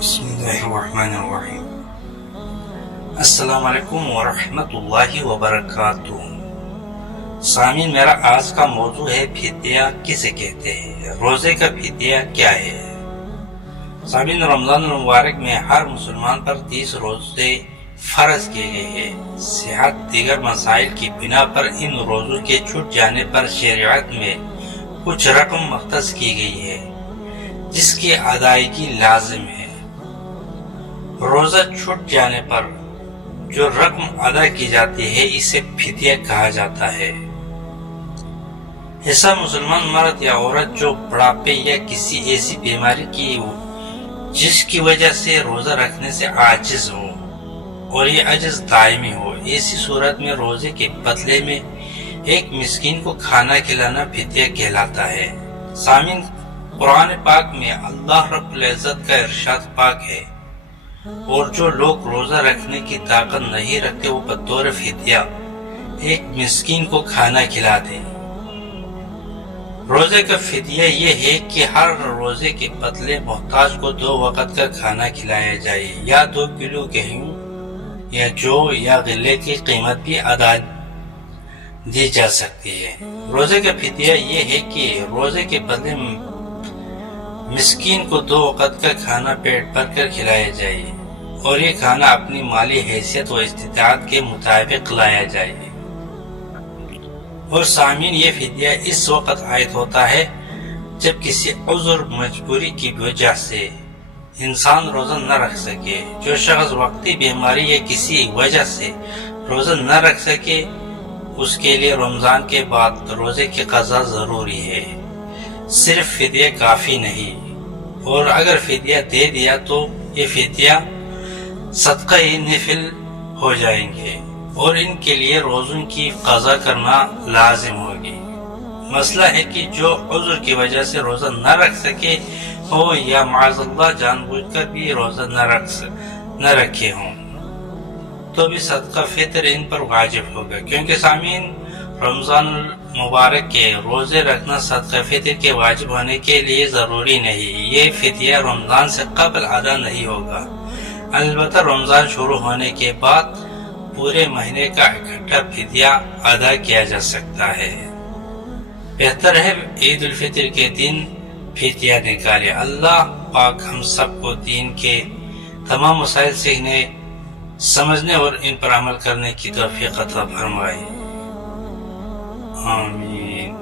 بسم اللہ الرحمن الرحیم۔ السلام علیکم ورحمۃ اللہ وبرکاتہ۔ سامعین، میرا آج کا موضوع ہے فدیہ کسے کہتے ہیں، روزے کا فدیہ کیا ہے۔ سامعین، رمضان المبارک میں ہر مسلمان پر 30 روزے فرض کیے گئے ہیں۔ صحت دیگر مسائل کی بنا پر ان روزوں کے چھوٹ جانے پر شریعت میں کچھ رقم مختص کی گئی ہے جس کی ادائیگی لازم ہے۔ روزہ چھوٹ جانے پر جو رقم ادا کی جاتی ہے اسے فدیہ کہا جاتا ہے۔ ایسا مسلمان مرد یا عورت جو بڑھاپے یا کسی ایسی بیماری کی جس کی وجہ سے روزہ رکھنے سے عاجز ہو اور یہ عجز دائمی ہو، ایسی صورت میں روزے کے بدلے میں ایک مسکین کو کھانا کھلانا فدیہ کہلاتا ہے۔ سامعین، قرآن پاک میں اللہ رب العزت کا ارشاد پاک ہے، اور جو لوگ روزہ رکھنے کی طاقت نہیں رکھتے وہ بطور فدیہ ایک مسکین کو کھانا کھلا دیں۔ روزے کا فدیہ یہ ہے کہ ہر روزے کے بدلے محتاج کو 2 وقت کا کھانا کھلایا جائے، یا 2 کلو گیہوں یا جو یا غلے کی قیمت بھی ادا دی جا سکتی ہے۔ روزے کا فدیہ یہ ہے کہ روزے کے بدلے مسکین کو 2 وقت کا کھانا پیٹ بھر کر کھلایا جائے، اور یہ کھانا اپنی مالی حیثیت و استطاعت کے مطابق لایا جائے۔ اور سامعین، یہ فدیہ اس وقت عائد ہوتا ہے جب کسی عذر مجبوری کی وجہ سے انسان روزہ نہ رکھ سکے۔ جو شخص وقتی بیماری یا کسی وجہ سے روزہ نہ رکھ سکے اس کے لیے رمضان کے بعد روزے کی قضا ضروری ہے، صرف فدیہ کافی نہیں۔ اور اگر فدیہ دے دیا تو یہ فدیہ صدقہ نفل ہو جائیں گے اور ان کے لیے روزوں کی قضا کرنا لازم ہوگی۔ مسئلہ ہے کہ جو عذر کی وجہ سے روزہ نہ رکھ سکے ہو یا معاذ اللہ جان بوجھ کر بھی روزہ نہ رکھے ہوں تو بھی صدقہ فطر ان پر واجب ہوگا، کیونکہ سامعین، رمضان المبارک کے روزے رکھنا صدقہ فطر کے واجب ہونے کے لیے ضروری نہیں۔ یہ فدیہ رمضان سے قبل ادا نہیں ہوگا، البتہ رمضان شروع ہونے کے بعد پورے مہینے کا اکٹھا فدیہ ادا کیا جا سکتا ہے۔ بہتر ہے عید الفطر کے دن فدیہ نکالے۔ اللہ پاک ہم سب کو دین کے تمام مسائل سیکھنے، سمجھنے اور ان پر عمل کرنے کی توفیق عطا فرمائے۔ آمین۔